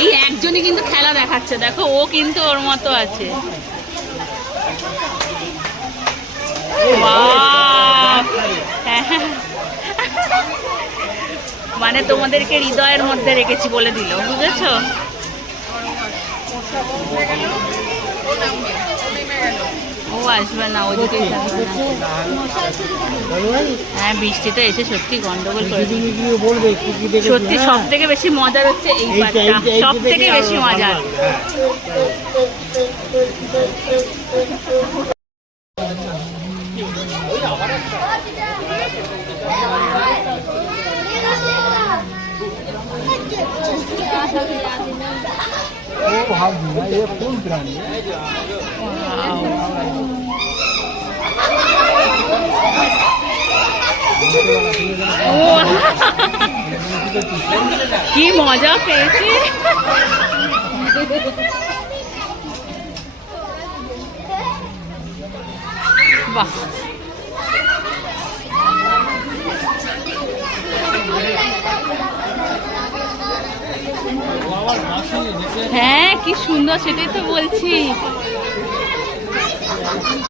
এই একজনই কিন্তু খেলা দেখাচ্ছে, দেখো ও কিন্তু ওর মতো আছে। মানে তোমাদেরকে হৃদয়ের মধ্যে রেখেছি বলে দিল, বুঝেছো? ও আসবে না, ওদিকে হ্যাঁ বৃষ্টিতে এসে সত্যি গন্ডগোল করে। সত্যি সব থেকে বেশি মজার হচ্ছে এই পার্টটা, সব থেকে বেশি মজার। কি মজা পেয়েছি। বাহ, হ্যাঁ কি সুন্দর, সেটাই তো বলছি।